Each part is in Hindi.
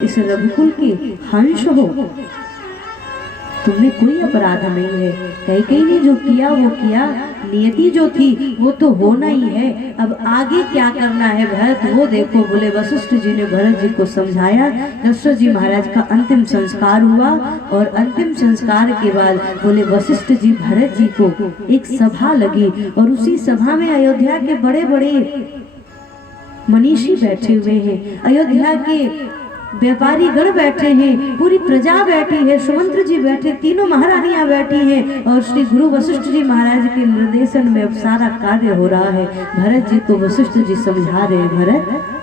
इस रघुकुल के हंस हो, तुमने कोई अपराध नहीं है। कैकेयी ने जो किया वो किया, नियति जो थी वो तो होना ही है। अब आगे क्या करना है भरत वो देखो। बोले वशिष्ठ जी ने भरत जी को समझाया। दशरथ जी महाराज का अंतिम संस्कार हुआ और अंतिम संस्कार के बाद बोले वशिष्ठ जी भरत जी को एक सभा लगी और उसी सभा में अयोध्या के बड़े बड़े मनीषी बैठे हुए हैं, अयोध्या के व्यापारी गण बैठे हैं, पूरी प्रजा बैठी है, सुमंत्र जी बैठे, तीनों महारानियां बैठी हैं और श्री गुरु वशिष्ठ जी महाराज के निर्देशन में अब सारा कार्य हो रहा है। भरत जी को वशिष्ठ जी समझा रहे हैं, भरत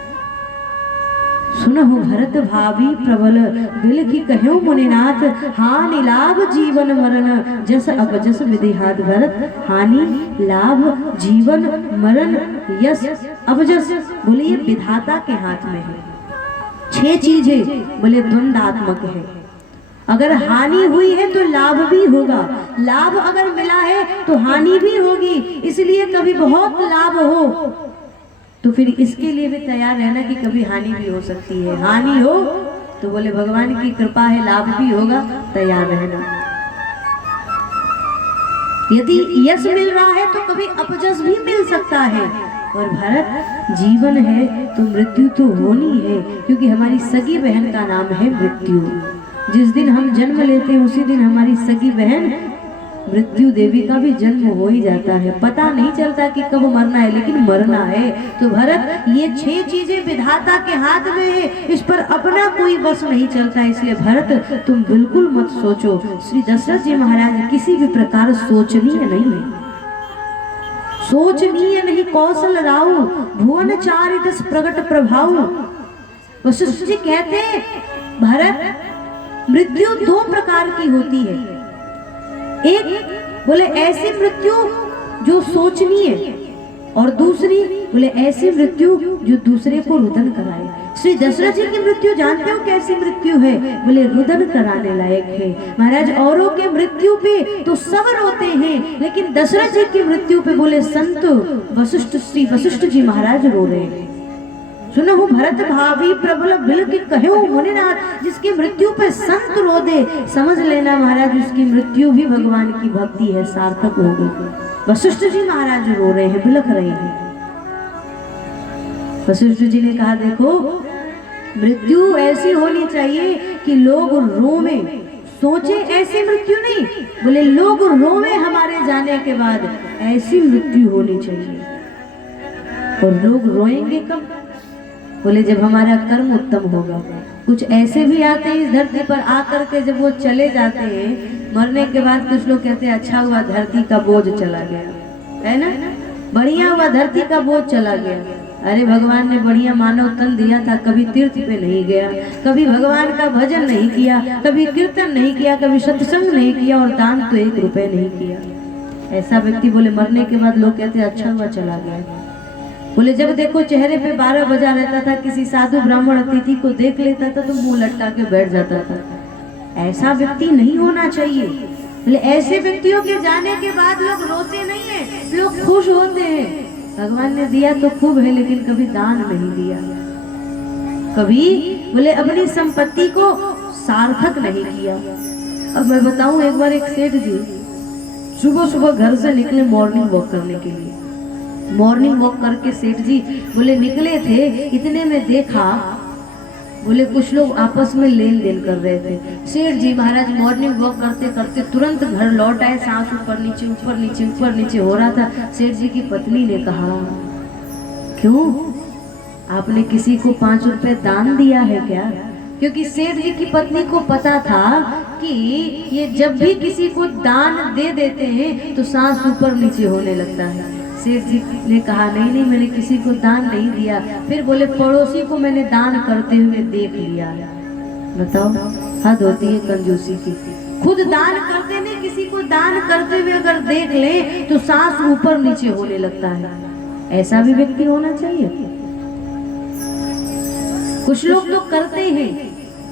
सुनहु भरत भावी प्रबल बिलखि कहयो मुनिनाथ, हानि लाभ जीवन मरण जस अपजस विधिहात। भरत हानि लाभ जीवन मरण यश अपजस बोले ये विधाता के हाथ में है। 6 चीजें बोले द्वंदात्मक है। अगर हानि हुई है तो लाभ भी होगा, लाभ अगर मिला है तो हानि भी होगी। इसलिए कभी बहुत लाभ हो तो फिर इसके लिए भी तैयार रहना कि कभी हानि भी हो सकती है। हानि हो तो बोले भगवान की कृपा है लाभ भी होगा, तैयार रहना। यदि यश मिल रहा है तो कभी अपजस भी मिल सकता है। और भरत जीवन है तो मृत्यु तो होनी है, क्योंकि हमारी सगी बहन का नाम है मृत्यु। जिस दिन हम जन्म लेते हैं उसी दिन हमारी सगी बहन मृत्यु देवी का भी जन्म हो ही जाता है। पता नहीं चलता कि कब मरना है, लेकिन मरना है। तो भरत ये 6 चीजें विधाता के हाथ में है, इस पर अपना कोई बस नहीं चलता। इसलिए भरत तुम बिल्कुल मत सोचो। श्री दशरथ जी महाराज किसी भी प्रकार सोचनीय नहीं है, सोचनीय नहीं। कौशल राव भुवन चारिदस प्रगट प्रभाव। वशिष्ठ जी कहते हैं भरत मृत्यु 2 प्रकार की होती है। एक बोले ऐसी मृत्यु जो सोचनीय और दूसरी बोले ऐसी मृत्यु जो दूसरे को रुदन कराए। श्री दशरथ जी की मृत्यु जानते हो कैसी मृत्यु है? बोले रुदन कराने लायक है। महाराज औरों के मृत्यु पे तो सब रोते हैं, लेकिन दशरथ जी की मृत्यु पे बोले संत वशिष्ठ श्री वशिष्ठ जी महाराज रो रहे हैं। सुनो भरत भावी प्रबल बिलखि कहयो मुनिनाथ, जिसकी मृत्यु पे संत रो दे समझ लेना महाराज उसकी मृत्यु भी भगवान की भक्ति है, सार्थक होगी। वशिष्ठ जी महाराज रो रहे हैं, बिलख रहे हैं। वशिष्ठ जी ने कहा देखो मृत्यु ऐसी होनी चाहिए कि लोग रोवे, सोचे ऐसी मृत्यु नहीं। बोले लोग रोवे हमारे जाने के बाद, ऐसी मृत्यु होनी चाहिए। और लोग रोएंगे कब? बोले जब हमारा कर्म उत्तम होगा। कुछ ऐसे भी आते हैं इस धरती पर आकर के जब वो चले जाते हैं मरने के बाद, कुछ लोग कहते हैं अच्छा हुआ धरती का बोझ चला गया, है ना, बढ़िया हुआ धरती का बोझ चला गया। अरे भगवान ने बढ़िया मानव तन दिया था, कभी तीर्थ पे नहीं गया, कभी भगवान का भजन नहीं किया, कभी कीर्तन नहीं किया, कभी सत्संग नहीं किया और दान तो 1 रुपए नहीं किया। ऐसा व्यक्ति बोले मरने के बाद लोग कहते हैं अच्छा हुआ चला गया। बोले जब देखो चेहरे पे 12 बजा रहता था, किसी साधु ब्राह्मण अतिथि को देख लेता था तो मुंह लटका के बैठ जाता था। ऐसा व्यक्ति नहीं होना चाहिए। बोले ऐसे व्यक्तियों के जाने के बाद लोग रोते नहीं है, लोग खुश होते हैं। भगवान ने दिया तो खूब है, लेकिन कभी दान नहीं दिया, कभी बोले अपनी संपत्ति को सार्थक नहीं किया। अब मैं बताऊं, एक बार एक सेठ जी सुबह सुबह घर से निकले मॉर्निंग वॉक करने के लिए। मॉर्निंग वॉक करके सेठ जी बोले निकले थे, इतने में देखा बोले कुछ लोग आपस में लेन देन कर रहे थे। सेठ जी महाराज मॉर्निंग वॉक करते करते तुरंत घर लौट आए। सांस ऊपर नीचे ऊपर नीचे ऊपर नीचे हो रहा था। सेठ जी की पत्नी ने कहा क्यों आपने किसी को 5 रुपए दान दिया है क्या? क्योंकि सेठ जी की पत्नी को पता था कि ये जब भी किसी को दान दे देते हैं तो सांस ऊपर नीचे होने लगता है। सेठ जी ने कहा नहीं नहीं मैंने किसी को दान नहीं दिया। फिर बोले पड़ोसी को मैंने दान करते हुए देख लिया है। बताओ हद होती है कंजूसी की। खुद दान करते नहीं, किसी को दान करते हुए अगर देख ले तो सांस ऊपर नीचे होने लगता है। ऐसा भी व्यक्ति होना चाहिए। कुछ लोग तो करते हैं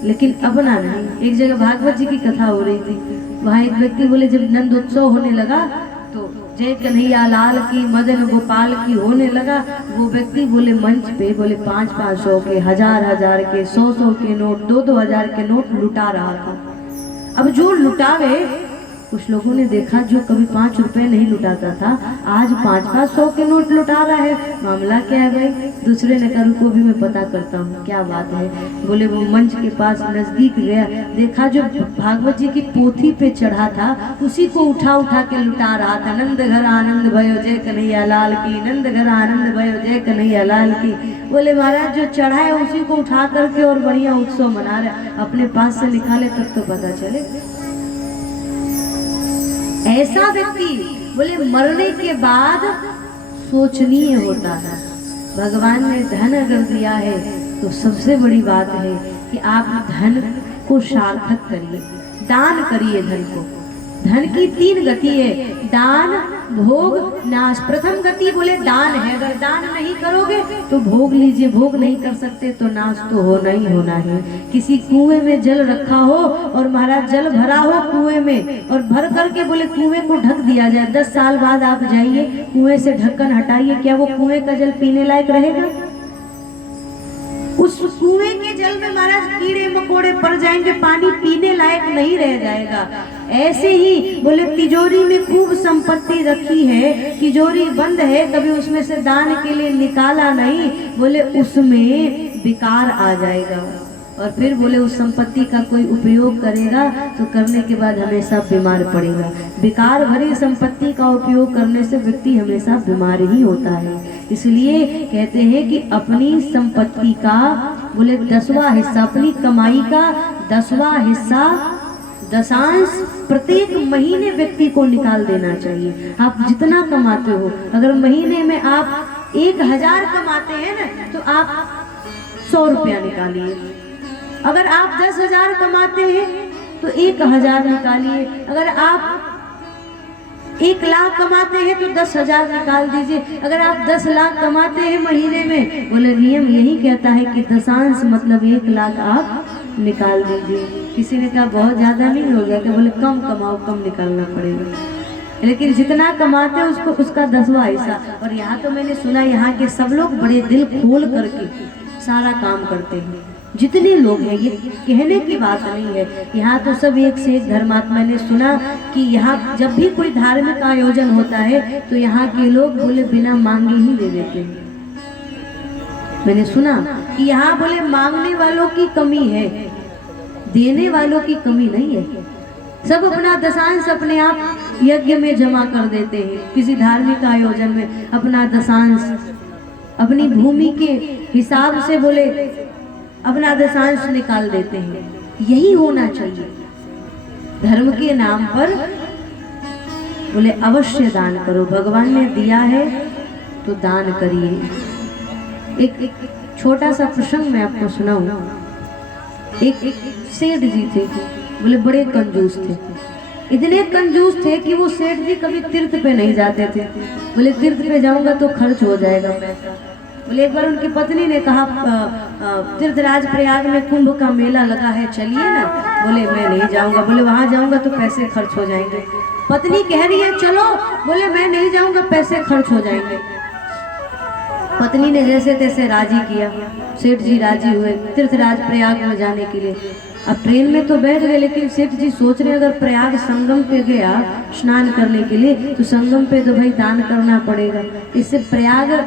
लेकिन अपना नहीं। एक जगह भागवत जी की कथा हो रही थी, वहां एक व्यक्ति बोले जब नंद उत्सव होने लगा तो जय कन्हैया लाल की, मदन गोपाल की होने लगा। वो व्यक्ति बोले मंच पे बोले 500-500 के, 1000-1000 के, 100-100 के नोट, 2-2 हजार के नोट लुटा रहा था। अब जो लुटावे, कुछ लोगों ने देखा जो कभी 5 रुपए नहीं लुटाता था आज 500-500 के नोट लुटा रहा है, मामला क्या है भाई? दूसरे ने कहा रुको भी मैं पता करता हूँ क्या बात है। बोले वो मंच के पास नजदीक गया, देखा जो भागवत जी की पोथी पे चढ़ा था उसी को उठा उठा के लुटा रहा था। नंद घर आनंद भयो जय कन्हैया लाल की, नंद घर आनंद भयो जय कन्हैया लाल की। बोले महाराज जो चढ़ा है उसी को उठा करके और बढ़िया उत्सव मना रहे, अपने पास से निकाले तब तो पता चले। ऐसा व्यक्ति बोले मरने के बाद सोचनीय होता है। भगवान ने धन अगर दिया है तो सबसे बड़ी बात है कि आप धन को सार्थक करिए, दान करिए धन को। धन की 3 गति है, दान, भोग, नाश। प्रथम गति बोले दान है, अगर दान नहीं करोगे तो भोग लीजिए, भोग नहीं कर सकते तो नाश तो होना ही होना है। किसी कुएं में जल रखा हो और महाराज जल भरा हो कुएं में और भर करके बोले कुएं को ढक दिया जाए, 10 साल बाद आप जाइए कुएं से ढक्कन हटाइए, क्या वो कुएं का जल पीने लायक रहेगा? उस कुएं के जल में महाराज कीड़े मकोड़े पड़ जाएंगे, पानी पीने लायक नहीं रह जाएगा। ऐसे ही बोले तिजोरी में खूब संपत्ति रखी है, तिजोरी बंद है, कभी उसमें से दान के लिए निकाला नहीं, बोले उसमें विकार आ जाएगा। और फिर बोले उस संपत्ति का कोई उपयोग करेगा तो करने के बाद हमेशा बीमार पड़ेगा। विकार भरी संपत्ति का उपयोग करने से व्यक्ति हमेशा बीमार ही होता है। इसलिए कहते हैं कि अपनी संपत्ति का बोले 10वां हिस्सा, अपनी कमाई का 10वां हिस्सा, दशांश प्रत्येक महीने व्यक्ति को निकाल देना चाहिए। आप जितना कमाते हो, अगर महीने में आप 1000 कमाते हैं ना तो आप 100 रुपया निकालिए। अगर आप 10,000 कमाते हैं तो 1000 निकालिए। अगर आप 1 लाख कमाते हैं तो 10,000 निकाल दीजिए। अगर आप 10 लाख कमाते हैं महीने में, बोले नियम यही कहता है कि दशांश मतलब 1 लाख आप निकाल दीजिए। किसी ने कहा बहुत ज्यादा नहीं हो गया, कि बोले कम कमाओ, कम निकालना पड़ेगा, लेकिन जितना कमाते हैं उसको उसका 10वां हिस्सा। और यहाँ तो मैंने सुना यहाँ के सब लोग बड़े दिल खोल करके सारा काम करते हैं, जितने लोग हैं, ये कहने की बात नहीं है। यहाँ तो सब एक से एक धर्मात्मा। मैंने सुना कि यहाँ जब भी कोई धार्मिक आयोजन होता है तो यहाँ के लोग बोले बिना मांगे ही दे देते हैं। मैंने सुना कि यहाँ बोले मांगने वालों की कमी है, देने वालों की कमी नहीं है। सब अपना दशांश अपने आप यज्ञ में जमा कर देते हैं, किसी धार्मिक आयोजन में अपना दशांश अपनी भूमि के हिसाब से बोले अपना दशांश निकाल देते हैं। यही होना चाहिए। धर्म के नाम पर बोले अवश्य दान करो, भगवान ने दिया है तो दान करिए। एक छोटा सा प्रसंग मैं आपको सुनाऊं। एक सेठ जी थे, बोले बड़े कंजूस थे, इतने कंजूस थे कि वो सेठ जी कभी तीर्थ पे नहीं जाते थे। बोले तीर्थ पे जाऊंगा तो खर्च हो जाएगा पैसा। बोले एक बार उनकी पत्नी ने कहा तीर्थराज प्रयाग में कुंभ का मेला लगा है, चलिए ना। बोले मैं नहीं जाऊंगा। बोले वहां जाऊंगा तो पैसे खर्च हो जाएंगे। पत्नी कह रही है चलो, बोले मैं नहीं जाऊंगा, पैसे खर्च हो जाएंगे। पत्नी ने जैसे तैसे राजी किया, सेठ जी राजी हुए तीर्थराज प्रयाग में जाने के लिए। अब ट्रेन में तो बैठ गए, लेकिन सेठ जी सोच रहे अगर प्रयाग संगम पे गया स्नान करने के लिए तो संगम पे तो भाई दान करना पड़ेगा। इससे प्रयाग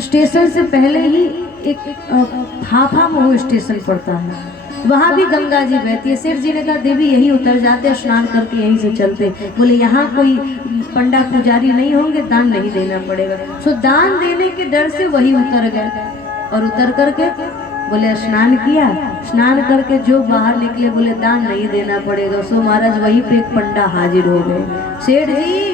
स्टेशन से पहले ही एक फाफा मोह स्टेशन पड़ता है, वहाँ भी गंगा जी बहती है। सेठ जी ने कहा देवी यही उतर जाते, स्नान करके यहीं से चलते। बोले यहाँ कोई पंडा पुजारी नहीं होंगे, दान नहीं देना पड़ेगा। सो दान देने के डर से वही उतर गए और उतर करके बोले स्नान किया। स्नान करके जो बाहर निकले बोले दान नहीं देना पड़ेगा। सो महाराज वहीं पे एक पंडा हाजिर हो गए, सेठ जी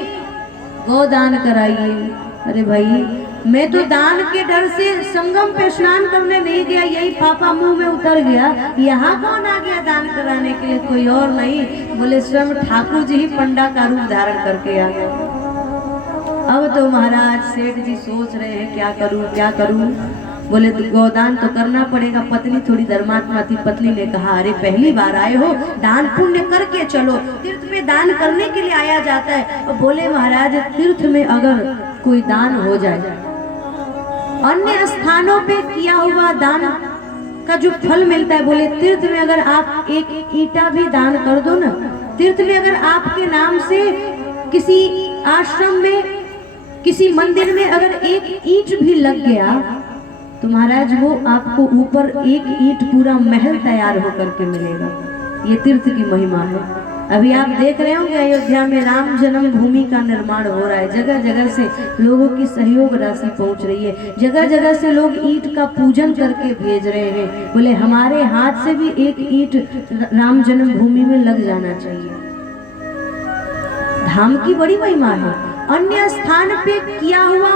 गौ दान कराइए। अरे भाई मैं तो दान के डर से संगम पे स्नान करने नहीं गया, यही पापा मुंह में उतर गया, यहाँ कौन आ गया दान कराने के लिए? कोई और नहीं, बोले स्वयं ठाकुर जी ही पंडा का रूप धारण करके आ गए। अब तो महाराज सेठ जी सोच रहे हैं क्या करूं क्या करूं। बोले गोदान तो करना पड़ेगा। पत्नी थोड़ी धर्मात्मा थी, पत्नी ने कहा अरे पहली बार आए हो, दान पुण्य करके चलो। तीर्थ में दान करने के लिए आया जाता है। और बोले महाराज तीर्थ में अगर कोई दान हो जाए, अन्य स्थानों पे किया हुआ दान का जो फल मिलता है, बोले तीर्थ में अगर आप एक ईंटा भी दान कर दो ना, तीर्थ में अगर आपके नाम से किसी आश्रम में, किसी मंदिर में अगर एक ईंट भी लग गया तो महाराज वो आपको ऊपर एक ईंट पूरा महल तैयार होकर के मिलेगा। ये तीर्थ की महिमा है। अभी आप देख रहे होंगे अयोध्या में राम जन्म भूमि का निर्माण हो रहा है। जगह जगह से लोगों की सहयोग राशि पहुंच रही है, जगह जगह से लोग ईंट का पूजन करके भेज रहे हैं। बोले हमारे हाथ से भी एक ईंट राम जन्म भूमि में लग जाना चाहिए। धाम की बड़ी महिमा है। अन्य स्थान पे किया हुआ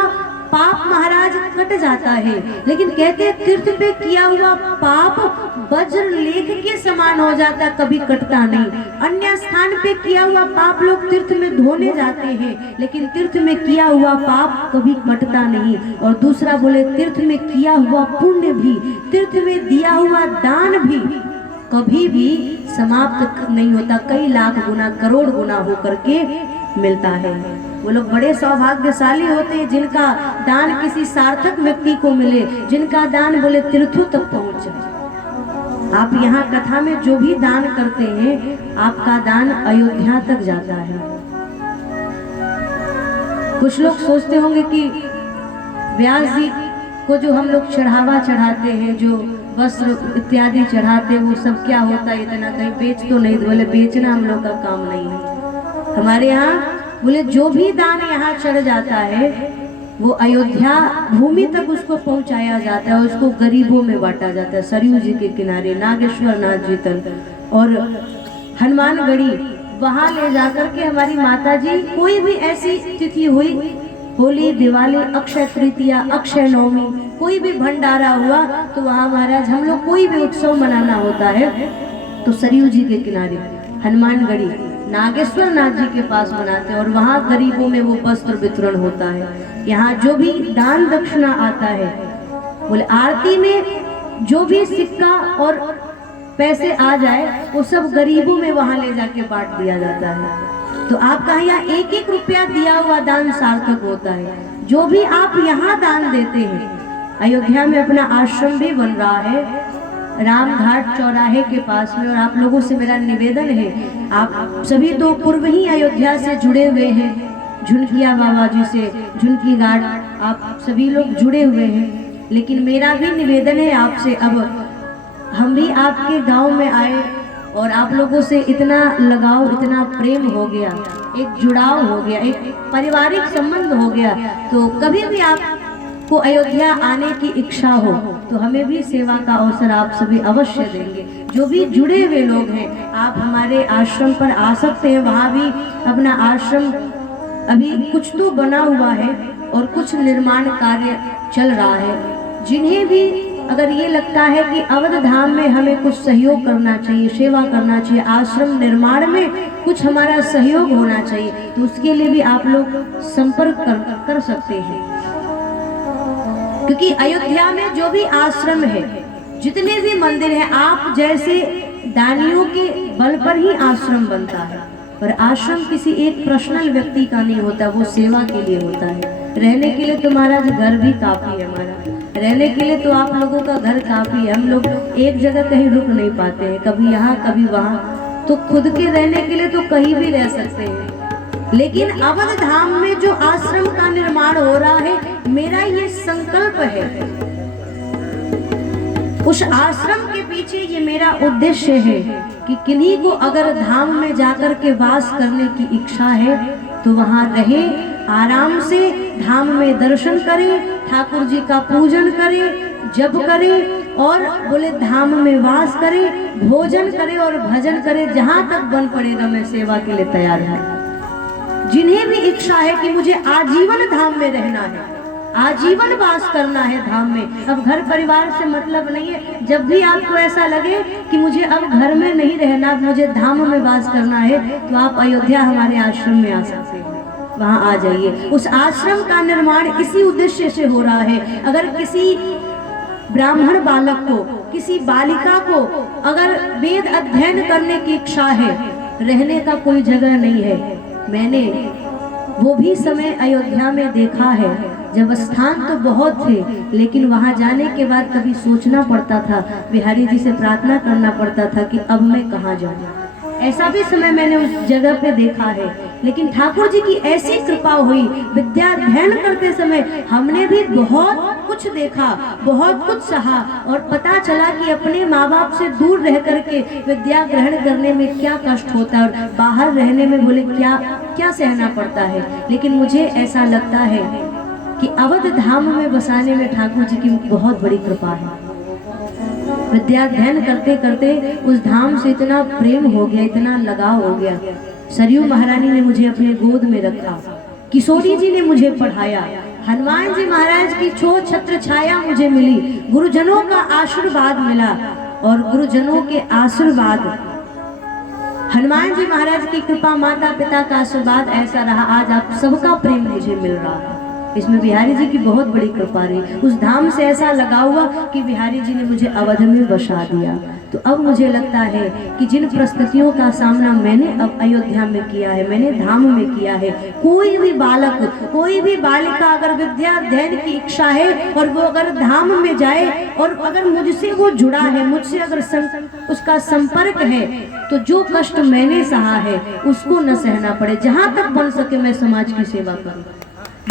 पाप महाराज कट जाता है, लेकिन कहते हैं तीर्थ पे किया हुआ पाप वज्र लेख के समान हो जाता, कभी कटता नहीं। अन्य स्थान पे किया हुआ पाप लोग तीर्थ में धोने जाते हैं, लेकिन तीर्थ में किया हुआ पाप कभी कटता नहीं। और दूसरा बोले तीर्थ में किया हुआ पुण्य भी, तीर्थ में दिया हुआ दान भी कभी भी समाप्त नहीं होता, कई लाख गुना करोड़ गुना होकर के मिलता है। वो लोग बड़े सौभाग्यशाली होते हैं जिनका दान किसी सार्थक व्यक्ति को मिले, जिनका दान बोले तीर्थों तक पहुंच जाए। आप यहाँ कथा में जो भी दान करते हैं, आपका दान अयोध्या तक जाता है। कुछ लोग सोचते होंगे कि व्यास जी को जो हम लोग चढ़ावा चढ़ाते हैं, जो वस्त्र इत्यादि चढ़ाते हैं, वो सब क्या होता है, इतना कहीं बेच तो नहीं? बोले बेचना हम लोग का काम नहीं है। हमारे यहाँ बोले जो भी दान यहाँ चढ़ जाता है वो अयोध्या भूमि तक उसको पहुंचाया जाता है, उसको गरीबों में बांटा जाता है। सरयू जी के किनारे नागेश्वर नाथ जी तल और हनुमानगढ़ी, वहां ले जाकर के हमारी माता जी कोई भी ऐसी तिथि हुई, होली, दिवाली, अक्षय तृतीया, अक्षय नवमी, कोई भी भंडारा हुआ तो वहाँ महाराज हम लोग कोई भी उत्सव मनाना होता है तो सरयू जी के किनारे हनुमानगढ़ी नागेश्वर नाथ जी के पास मनाते हैं और वहाँ गरीबों में वो वस्त्र वितरण होता है। यहाँ जो भी दान दक्षिणा आता है, बोले आरती में जो भी सिक्का और पैसे आ जाए वो सब गरीबों में वहाँ ले जाके बांट दिया जाता है। तो आपका यहाँ एक एक रुपया दिया हुआ दान सार्थक होता है। जो भी आप यहाँ दान देते हैं, अयोध्या में अपना आश्रम भी बन रहा है राम घाट चौराहे के पास में, और आप लोगों से मेरा निवेदन है, आप सभी तो पूर्व ही अयोध्या से जुड़े हुए हैं, झुनकिया बाबा जी से, झुनकी घाट आप सभी लोग जुड़े हुए हैं, लेकिन मेरा भी निवेदन है आपसे, अब हम भी आपके गांव में आए और आप लोगों से इतना लगाव, इतना प्रेम हो गया, एक जुड़ाव हो गया, एक पारिवारिक संबंध हो गया, तो कभी भी आपको अयोध्या आने की इच्छा हो तो हमें भी सेवा का अवसर आप सभी अवश्य देंगे। जो भी जुड़े हुए लोग हैं आप हमारे आश्रम पर आ सकते हैं। वहाँ भी अपना आश्रम अभी कुछ तो बना हुआ है और कुछ निर्माण कार्य चल रहा है। जिन्हें भी अगर ये लगता है कि अवध धाम में हमें कुछ सहयोग करना चाहिए, सेवा करना चाहिए, आश्रम निर्माण में कुछ हमारा सहयोग होना चाहिए, तो उसके लिए भी आप लोग संपर्क कर सकते हैं। क्योंकि अयोध्या में जो भी आश्रम है, जितने भी मंदिर हैं, आप जैसे दानियों के बल पर ही आश्रम बनता है। और आश्रम किसी एक पर्सनल व्यक्ति का नहीं होता, वो सेवा के लिए होता है। रहने के लिए तो महाराज घर भी काफी है, हमारा रहने के लिए तो आप लोगों का घर काफी है। हम लोग एक जगह कहीं रुक नहीं पाते हैं, कभी यहाँ कभी वहाँ, तो खुद के रहने के लिए तो कहीं भी रह सकते हैं। लेकिन अवध धाम में जो आश्रम का निर्माण हो रहा है, मेरा ये संकल्प है, उस आश्रम के पीछे ये मेरा उद्देश्य है कि किन्हीं को अगर धाम में जाकर के वास करने की इच्छा है तो वहां रहे, आराम से धाम में दर्शन करें, ठाकुर जी का पूजन करें, जप करें और बोले धाम में वास करें, भोजन करें और भजन करें। जहां तक बन पड़ेगा मैं सेवा के लिए तैयार हूं। जिन्हें भी इच्छा है कि मुझे आजीवन धाम में रहना है, आजीवन वास करना है धाम में, अब घर परिवार से मतलब नहीं है। जब भी आपको ऐसा लगे कि मुझे अब घर में नहीं रहना, मुझे धाम में वास करना है, तो आप अयोध्या हमारे आश्रम में आ सकते हैं, वहां आ जाइए। उस आश्रम का निर्माण इसी उद्देश्य से हो रहा है। अगर किसी ब्राह्मण बालक को, किसी बालिका को अगर वेद अध्ययन करने की इच्छा है, रहने का कोई जगह नहीं है। मैंने वो भी समय अयोध्या में देखा है जब स्थान तो बहुत थे, लेकिन वहां जाने के बाद कभी सोचना पड़ता था, बिहारी जी से प्रार्थना करना पड़ता था कि अब मैं कहाँ जाऊँ। ऐसा भी समय मैंने उस जगह पे देखा है। लेकिन ठाकुर जी की ऐसी कृपा हुई, विद्या अध्ययन करते समय हमने भी बहुत कुछ देखा, बहुत कुछ सहा, और पता चला कि अपने माँ बाप से दूर रह करके विद्या ग्रहण करने में क्या कष्ट होता है, और बाहर रहने में बोले क्या क्या सहना पड़ता है। लेकिन मुझे ऐसा लगता है कि अवध धाम में बसाने में ठाकुर जी की बहुत बड़ी कृपा है। विद्या अध्ययन करते करते उस धाम से इतना प्रेम हो गया, इतना लगाव हो गया। सरयू महारानी ने मुझे अपने गोद में रखा, किशोरी जी ने मुझे पढ़ाया, हनुमान जी महाराज की छो छत्र छाया मुझे मिली, गुरुजनों का आशीर्वाद मिला, और गुरुजनों के आशीर्वाद, हनुमान जी महाराज की कृपा, माता पिता का आशीर्वाद ऐसा रहा, आज आप सबका प्रेम मुझे मिल रहा है। इसमें बिहारी जी की बहुत बड़ी कृपा रही। उस धाम से ऐसा लगा हुआ कि बिहारी जी ने मुझे अवध में बसा दिया। तो अब मुझे लगता है कि जिन परिस्थितियों का सामना मैंने अब अयोध्या में किया है, मैंने धाम में किया है, कोई भी बालक, कोई भी बालिका अगर विद्या अध्ययन की इच्छा है और वो अगर धाम में जाए, और अगर मुझसे वो जुड़ा है, मुझसे अगर उसका संपर्क है, तो जो कष्ट मैंने सहा है उसको न सहना पड़े। जहाँ तक बन सके मैं समाज की सेवा करूँ,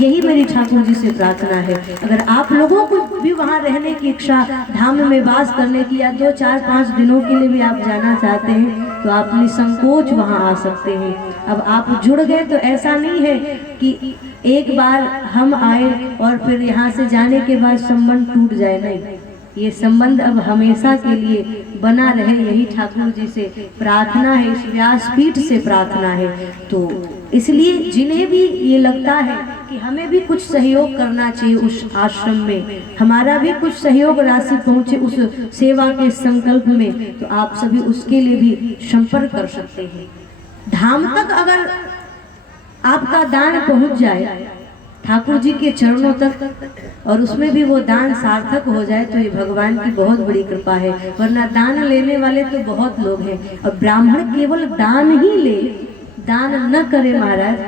यही मेरी ठाकुर जी से प्रार्थना है। अगर आप लोगों को भी वहाँ रहने की इच्छा, धाम में वास करने की, या 2, 4, 5 दिनों के लिए भी आप जाना चाहते हैं, तो आप निसंकोच वहाँ आ सकते हैं। अब आप जुड़ गए तो ऐसा नहीं है कि एक बार हम आए और फिर यहाँ से जाने के बाद संबंध टूट जाए, नहीं, ये संबंध अब हमेशा के लिए बना रहे, यही ठाकुर जी से प्रार्थना है, इस व्यासपीठ से प्रार्थना है। तो इसलिए जिन्हें भी ये लगता है कि हमें भी कुछ सहयोग करना चाहिए उस आश्रम में, हमारा भी कुछ सहयोग राशि पहुंचे उस सेवा के संकल्प में, तो आप सभी उसके लिए भी संपर्क कर सकते हैं। धाम तक अगर आपका दान पहुंच जाए ठाकुर जी के चरणों तक, और उसमें भी वो दान सार्थक हो जाए, तो ये भगवान की बहुत बड़ी कृपा है। वरना दान लेने वाले तो बहुत लोग हैं, और ब्राह्मण केवल दान ही ले, दान न करे महाराज,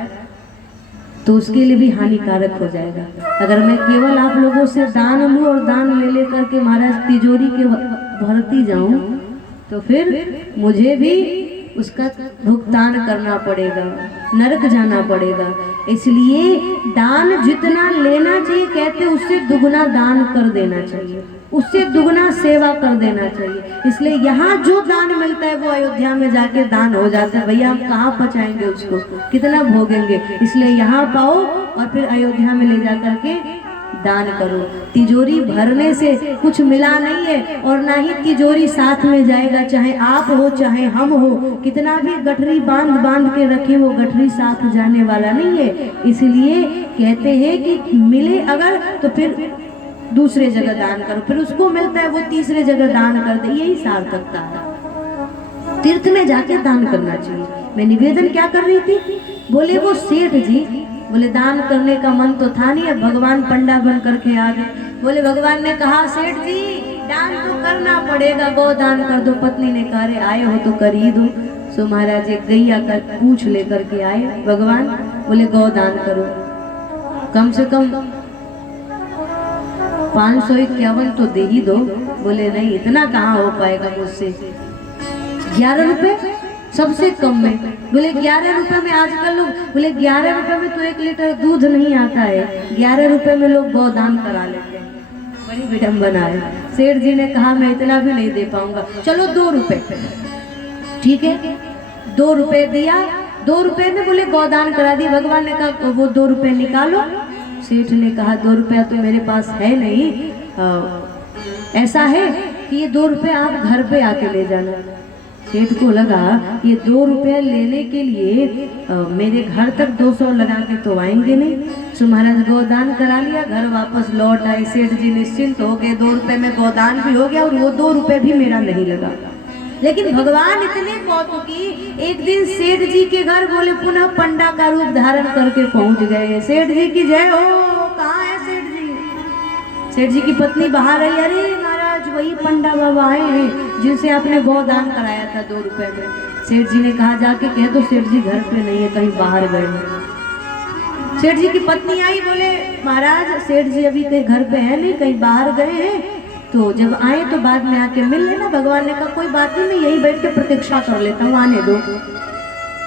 तो उसके लिए भी हानिकारक हो जाएगा। अगर मैं केवल आप लोगों से दान लूं और दान ले ले करके महाराज तिजोरी के भरती जाऊं, तो फिर मुझे भी उसका भुगतान करना पड़ेगा, नरक जाना पड़ेगा। इसलिए दान जितना लेना चाहिए, कहते उससे दुगना दान कर देना चाहिए, उससे दुगना सेवा कर देना चाहिए। इसलिए यहाँ जो दान मिलता है वो अयोध्या में जाके दान हो जाता है। भैया हम कहाँ पचाएंगे उसको, कितना भोगेंगे, इसलिए यहाँ पाओ और फिर अयोध्या में ले जा करके दान करो। तिजोरी भरने से कुछ मिला नहीं है, और ना ही तिजोरी साथ में जाएगा, चाहे आप हो चाहे हम हो, कितना भी गठरी बांध बांध के रखे, वो गठरी साथ जाने वाला नहीं है। इसलिए कहते हैं कि मिले अगर तो फिर दूसरे जगह दान करो, फिर उसको मिलता है वो तीसरे जगह दान कर दे, यही सार्थकता है। तीर्थ में जाके दान करना चाहिए। मैं निवेदन क्या कर रही थी, बोले वो सेठ जी, बोले दान करने का मन तो था नहीं, अब भगवान पंडा बन करके आ गए। बोले भगवान ने कहा सेठ जी दान तो करना पड़ेगा, गौ दान कर दो। पत्नी ने कहा अरे आए हो तो कर ही दो। सो महाराज एक गैया का पूछ लेकर के आए भगवान, बोले गौ दान करो, कम से कम 551 तो दे ही दो। बोले नहीं इतना कहाँ हो पाएगा मुझसे, 11 रुपए सबसे कम में। बोले 11 रुपए में आजकल लोग, बोले 11 रुपए में तो 1 लीटर दूध नहीं आता है, 11 रुपए में लोग गोदान करा लेते हैं। बड़ी विडम्बना है। सेठ जी ने कहा मैं इतना भी नहीं दे पाऊंगा, चलो 2 रुपए, ठीक है 2 रुपए दिया। 2 रुपए में बोले गोदान करा दी। भगवान ने कहा वो 2 रुपए निकालो। सेठ ने कहा 2 रुपया तो मेरे पास है नहीं, ऐसा है कि ये 2 रुपए आप घर पे आके ले जाना। सेठ को लगा ये 2 रुपए लेने के लिए मेरे घर तक 200 लगा के तो आएंगे नहीं। सो महाराज गोदान करा लिया, घर वापस लौट आए। सेठ जी निश्चिंत हो गए, 2 रुपए में गोदान भी हो गया और वो 2 रुपए भी मेरा नहीं लगा। लेकिन भगवान इतने कौतुकी, एक दिन सेठ जी के घर बोले पुनः पंडा का रूप धारण करके पहुंच गए। सेठ जी की जय हो। कहाँ है सेठ जी? सेठ जी की पत्नी बाहर आई, अरे महाराज वही पंडा बाबा आए हैं जिनसे आपने गोदान कराया था 2 रुपए में। सेठ जी ने कहा जाके कह दो सेठ जी घर पे नहीं है, कहीं बाहर गए हैं। सेठ जी की पत्नी आई, बोले महाराज सेठ जी अभी कहीं घर पे है नहीं, कहीं बाहर गए हैं, तो जब आए तो बाद में आके मिल लेना। भगवान ने कहा कोई बात नहीं, मैं यही बैठ के प्रतीक्षा कर लेता हूँ, आने दो।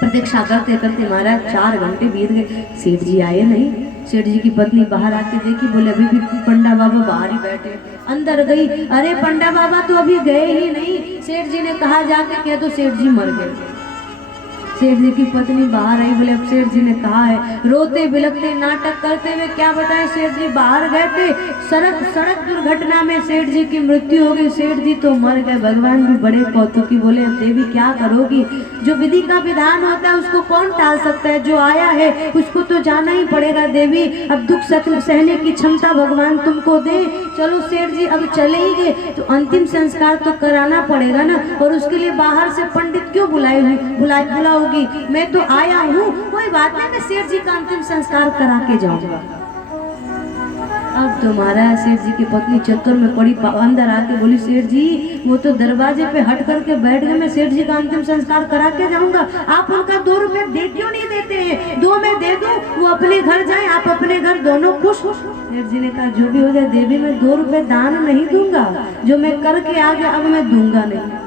प्रतीक्षा करते करते महाराज 4 घंटे बीत गए, सेठ जी आए नहीं। सेठ जी की पत्नी बाहर आके देखी, बोले अभी भी पंडा बाबा बाहर ही बैठे। अंदर गई, अरे पंडा बाबा तो अभी गए ही नहीं। सेठ जी ने कहा जाके कह दो सेठ जी मर गए। सेठ जी की पत्नी बाहर आई, बोले अब सेठ जी ने कहा है, रोते बिलखते नाटक करते हुए क्या बताए, सेठ जी बाहर गए थे, सड़क दुर्घटना में सेठ जी की मृत्यु हो गई, सेठ जी तो मर गए। भगवान भी बड़े कौतुकी, बोले अब देवी क्या करोगी, जो विधि का विधान होता है उसको कौन टाल सकता है, जो आया है उसको तो जाना ही पड़ेगा। देवी अब दुख सहने की क्षमता भगवान तुमको दे। चलो सेठ जी अब चले ही गए तो अंतिम संस्कार तो कराना पड़ेगा ना, और उसके लिए बाहर से पंडित क्यों बुलाओगी, मैं तो आया हूँ, कोई बात नहीं, मैं सेठ जी का अंतिम संस्कार करा के जाऊंगा। अब तो महाराज सेठ जी की पत्नी चक्कर में पड़ी, अंदर आके बोली सेठ जी वो तो दरवाजे पे हट करके बैठ गए, मैं सेठ जी का अंतिम संस्कार करा के जाऊंगा, आप उनका 2 रुपए दे क्यों नहीं देते हैं, 2 मैं दे दूं, वो अपने घर जाए आप अपने घर, दोनों खुश। सेठ जी ने कहा जो भी हो जाए देवी, मैं 2 रुपए दान नहीं दूंगा, जो मैं करके आ गया अब मैं दूंगा नहीं।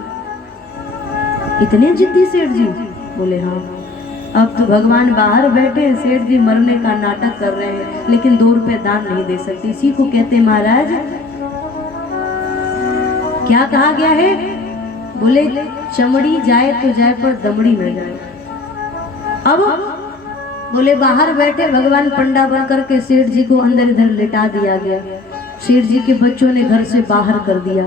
इतने जिद्दी सेठ जी, बोले हाँ। अब तो भगवान बाहर बैठे, सेठ जी मरने का नाटक कर रहे हैं, लेकिन 2 रुपए दान नहीं दे सकते। इसी को कहते महाराज, क्या कहा गया है, बोले चमड़ी जाए तो जाए पर दमड़ी न जाए। अब बोले बाहर बैठे भगवान पंडा बन करके सेठ जी को अंदर इधर लिटा दिया गया। सेठ जी के बच्चों ने घर से बाहर कर दिया,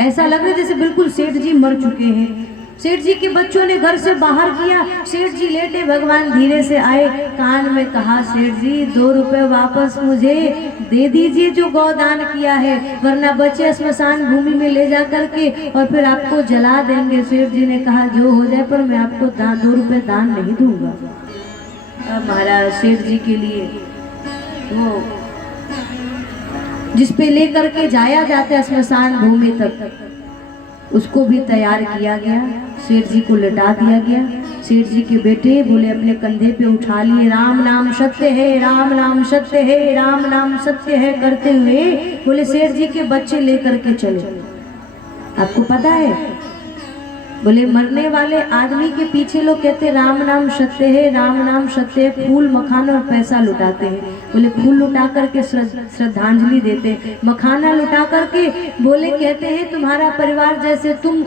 ऐसा लग रहा जैसे बिल्कुल सेठ जी मर चुके हैं। सेठ जी के बच्चों ने घर से बाहर किया, सेठ जी लेटे, भगवान धीरे से आए, कान में कहा सेठ जी 2 रुपए वापस मुझे दे दीजिए जो गौदान किया है, वरना बच्चे स्मशान भूमि में ले जा करके और फिर आपको जला देंगे। सेठ जी ने कहा जो हो जाए पर मैं आपको 2 रुपए दान नहीं दूंगा। अब महाराज सेठ जी के लिए वो जिस पे लेकर के जाया जाता है स्मशान भूमि तक, उसको भी तैयार किया गया, सेठ जी को लटा दिया गया। सेठ जी के बेटे बोले अपने कंधे पे उठा लिए, राम नाम सत्य है, राम नाम सत्य है, राम नाम सत्य है करते हुए बोले सेठ जी के बच्चे लेकर के चले। आपको पता है, बोले मरने वाले आदमी के पीछे लोग कहते राम नाम सत्य है, राम नाम सत्य है, फूल मखाना और पैसा लुटाते हैं। बोले फूल लुटा करके श्रद्धांजलि देते, मखाना लुटा करके बोले कहते हैं तुम्हारा परिवार जैसे तुम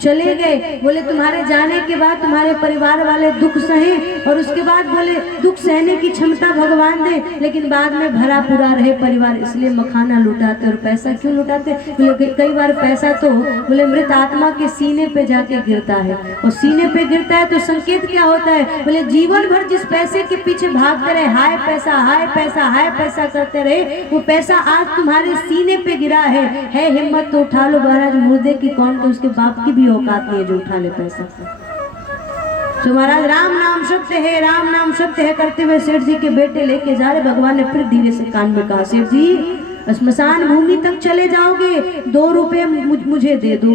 चले गए, बोले तुम्हारे जाने के बाद तुम्हारे परिवार वाले दुख सहे, और उसके बाद बोले दुख सहने की क्षमता भगवान दे, लेकिन बाद में भरा पूरा रहे परिवार, इसलिए मखाना लुटाते। और पैसा क्यों लुटाते, बोले कई बार पैसा तो बोले मृत आत्मा के सीने पे जाके गिरता है, और सीने पे गिरता है तो संकेत क्या होता है, बोले जीवन भर जिस पैसे के पीछे भागते रहे, हाय पैसा हाय पैसा हाय पैसा करते रहे, वो पैसा आज तुम्हारे सीने पे गिरा है हिम्मत तो उठा लो। महाराज मुर्दे की कौन के उसके बाप की भी औकात नहीं है जो उठा ले पैसा। तो महाराज राम नाम सत्य है, राम नाम सत्य है करते हुए सेठ जी के बेटे लेके जा रहे। भगवान ने फिर धीरे से कान में कहा सेठ जी स्मशान भूमि तक चले जाओगे, 2 रुपए मुझे दे दो।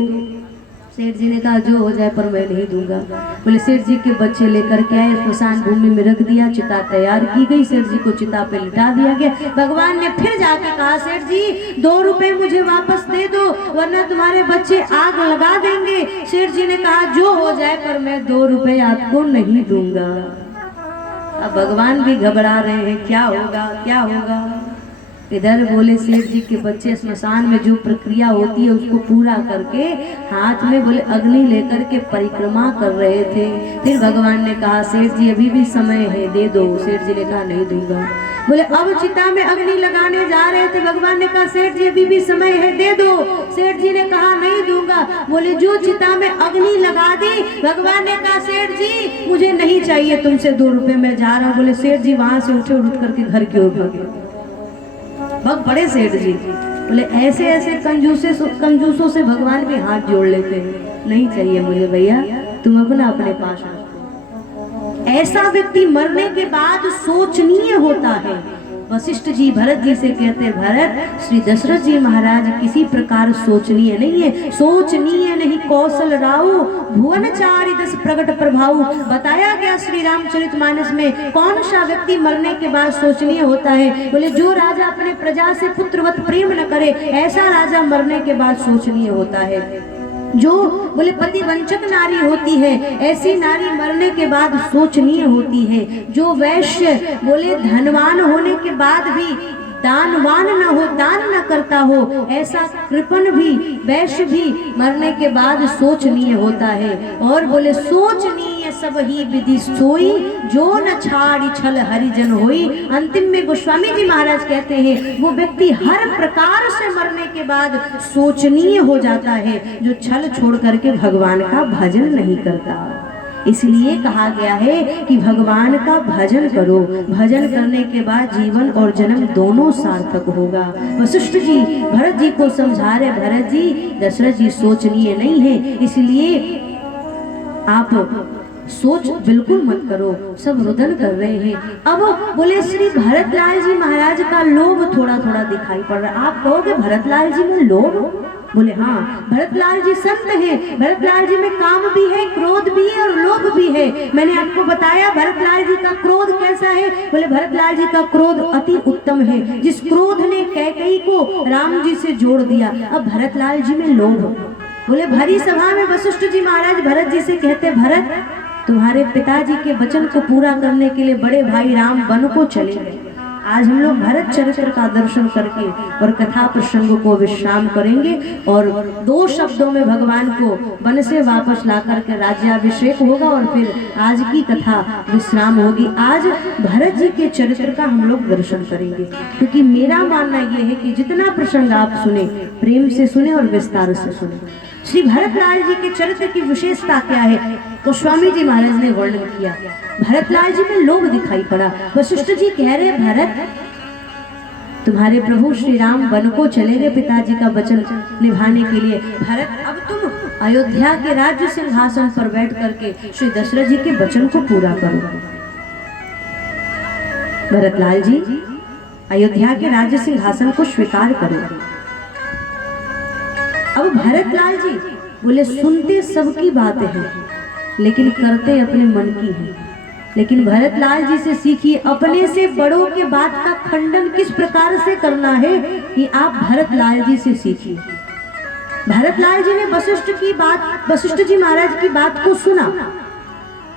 सेठ जी ने कहा जो हो जाए पर मैं नहीं दूंगा। बोले सेठ जी के बच्चे लेकर के आए, स्मशान भूमि में रख दिया, चिता तैयार की गई, सेठ जी को चिता पे लिटा दिया गया। भगवान ने फिर जाके कहा सेठ जी 2 रुपए मुझे वापस दे दो, वरना तुम्हारे बच्चे आग लगा देंगे। सेठ जी ने कहा जो हो जाए पर मैं 2 रुपए आपको नहीं दूंगा। अब भगवान भी घबरा रहे हैं, क्या होगा क्या होगा। इधर बोले सेठ जी के बच्चे स्मशान में जो प्रक्रिया होती है उसको पूरा करके हाथ में बोले अग्नि लेकर के परिक्रमा कर रहे थे। फिर भगवान ने कहा सेठ जी अभी भी समय है, दे दो। सेठ जी ने कहा नहीं दूंगा। बोले अब चिता में अग्नि लगाने जा रहे थे, भगवान ने कहा सेठ जी अभी भी समय है, दे दो। सेठ जी ने कहा नहीं दूंगा। बोले जो चिता में अग्नि लगा दी, भगवान ने कहा सेठ जी मुझे नहीं चाहिए तुमसे 2 रुपए, मैं जा रहा हूँ। बोले सेठ जी वहां से उठे, उठ करके घर की ओर भागे। बहुत बड़े सेठ जी, बोले ऐसे ऐसे कंजूसों से भगवान भी हाथ जोड़ लेते हैं, नहीं चाहिए मुझे भैया, तुम अपना अपने पास रखो। ऐसा व्यक्ति मरने के बाद सोचनीय होता है वशिष्ठ जी भरत जी से कहते, भरत श्री दशरथ जी महाराज किसी प्रकार सोचनीय नहीं है, सोचनीय नहीं कौशल राव भुवन चारि दस प्रगट प्रभाव। बताया गया श्री रामचरितमानस में कौन सा व्यक्ति मरने के बाद सोचनीय होता है। बोले जो राजा अपने प्रजा से पुत्रवत प्रेम न करे, ऐसा राजा मरने के बाद सोचनीय होता है। जो बोले पतिवंचक नारी होती है, ऐसी नारी मरने के बाद सोचनीय होती है। जो वैश्य बोले धनवान होने के बाद भी दानवान न हो, दान न करता हो, ऐसा कृपण भी वैश्य भी मरने के बाद सोचनीय होता है। और बोले सोचनीय सब ही विधि सोई, जो न छाड़ी छल हरिजन होई। अंतिम में गोस्वामी जी महाराज कहते हैं वो व्यक्ति हर प्रकार से मरने के बाद सोचनीय हो जाता है, जो छल छोड़ करके भगवान का भजन नहीं करता। इसलिए कहा गया है कि भगवान का भजन करो, भजन करने के बाद जीवन और जन्म दोनों सार्थक होगा। वशिष्ठ जी भरत जी को समझा रहे, भरत जी दशरथ जी सोचनीय नहीं है, इसलिए आप सोच बिल्कुल मत करो। सब रुदन कर रहे हैं। अब बोले श्री भरतलाल जी महाराज का लोभ थोड़ा थोड़ा दिखाई पड़ रहा है। आप कहोगे भरतलाल जी में लोभ? बोले हाँ, भरतलाल जी संत हैं, भरतलाल जी में काम भी है, क्रोध भी है और लोभ भी है। मैंने आपको बताया भरतलाल जी का क्रोध कैसा है। बोले भरतलाल जी का क्रोध अति उत्तम है, जिस क्रोध ने कैकेयी को राम जी से जोड़ दिया। अब भरतलाल जी में लोभ। बोले भरी सभा में वशिष्ठ जी महाराज भरत जी से कहते, भरत तुम्हारे पिताजी के वचन को पूरा करने के लिए बड़े भाई राम वन को चले गए। आज हम लोग भरत चरित्र का दर्शन करके और कथा प्रसंग को विश्राम करेंगे और 2 शब्दों में भगवान को वन से वापस ला करके राज्याभिषेक होगा और फिर आज की कथा विश्राम होगी। आज भरत जी के चरित्र का हम लोग दर्शन करेंगे, क्योंकि मेरा मानना यह है कि जितना प्रसंग आप सुने प्रेम से सुने और विस्तार से सुने। श्री भरतलाल जी के चरित्र की विशेषता क्या है, गोस्वामी जी महाराज ने वर्णन किया। भरतलाल जी में लोभ दिखाई पड़ा। वशिष्ठ जी कह रहे, भरत तुम्हारे प्रभु श्री राम वन को चले गए पिताजी का वचन निभाने के लिए। भरत अब तुम अयोध्या के राज्य सिंहासन पर बैठ करके श्री दशरथ जी के वचन को पूरा करो। भरतलाल जी अयोध्या के राज्य सिंहासन को स्वीकार करो। अब भरतलाल जी बोले सुनते सबकी बात है लेकिन करते अपने मन की है। लेकिन भरतलाल जी से सीखिए अपने से बड़ों के बात का खंडन किस प्रकार से करना है, ये आप भरतलाल जी से सीखिए। भरतलाल जी ने वशिष्ठ जी महाराज की बात को सुना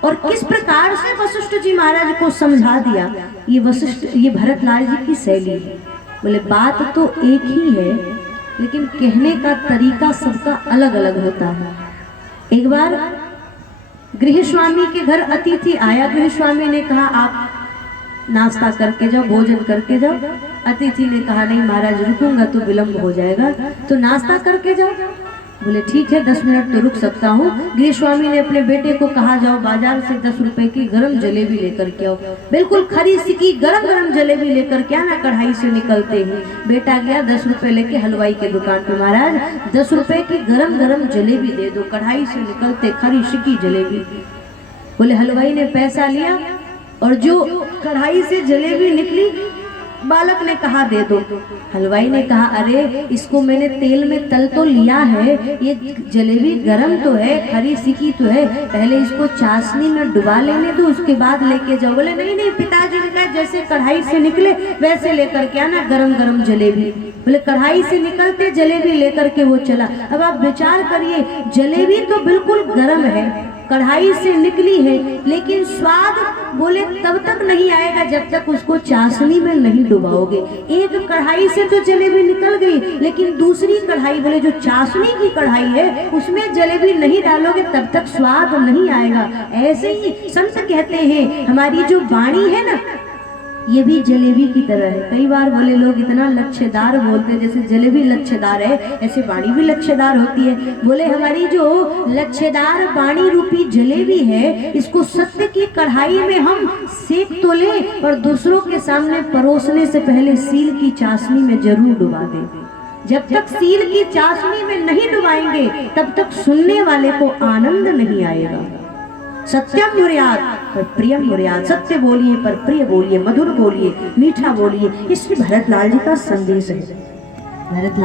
और किस प्रकार से वशिष्ठ जी महाराज को समझा दिया, ये भरतलाल जी की शैली है। बोले बात तो एक ही है लेकिन कहने का तरीका सबका अलग अलग होता है। एक बार गृह स्वामी के घर अतिथि आया। गृह स्वामी ने कहा आप नाश्ता करके जाओ, भोजन करके जाओ। अतिथि ने कहा नहीं महाराज रुकूंगा तो विलंब हो जाएगा, तो नाश्ता करके जाओ। बोले ठीक है 10 मिनट तो रुक सकता हूँ। गृह स्वामी ने अपने बेटे को कहा जाओ बाजार से 10 रुपए की गरम जलेबी लेकर के आओ। बिल्कुल खरी सिकी गरम गरम जलेबी लेकर के आना, कढ़ाई से निकलते ही बेटा गया 10 रुपए लेके हलवाई के दुकान पे, महाराज 10 रुपए की गरम गरम जलेबी दे दो। कढ़ाई से निकलते खरी सिकी जलेबी। बोले हलवाई ने पैसा लिया और जो कढ़ाई से जलेबी निकली बालक ने कहा दे दो। हलवाई ने कहा अरे इसको मैंने तेल में तल तो लिया है, ये जलेबी गरम तो है, खरी सिकी तो है, पहले इसको चाशनी में डुबा लेने दो उसके बाद लेके जाओ। बोले नहीं नहीं पिताजी ने कहा जैसे कढ़ाई से निकले वैसे लेकर के आना गरम गरम जलेबी। बोले कढ़ाई से निकलते जलेबी लेकर के वो चला। अब आप विचार करिए जलेबी तो बिल्कुल गरम है, कढ़ाई से निकली है, लेकिन स्वाद बोले तब तक नहीं आएगा जब तक उसको चाशनी में नहीं डुबाओगे। एक कढ़ाई से तो जलेबी निकल गई लेकिन दूसरी कढ़ाई बोले जो चाशनी की कढ़ाई है उसमें जलेबी नहीं डालोगे तब तक स्वाद नहीं आएगा। ऐसे ही संत कहते हैं हमारी जो वाणी है ना ये भी जलेबी की तरह है। कई बार बोले लोग इतना लच्छेदार बोलते हैं, जैसे जलेबी लच्छेदार है ऐसे वाणी भी लच्छेदार होती है। बोले हमारी जो लच्छेदार वाणी रूपी जलेबी है इसको सत्य की कढ़ाई में हम सेक तो ले और दूसरों के सामने परोसने से पहले सील की चाशनी में जरूर डुबा दें। जब तक सील की चाशनी में नहीं डुबाएंगे तब तक सुनने वाले को आनंद नहीं आएगा। सत्यम मुर्यात पर प्रियम मुर्यात। सत्य बोलिए पर प्रिय बोलिए, मधुर बोलिए, मीठा बोलिए। इसमें भरत लाल जी का संदेश है। भरत लाल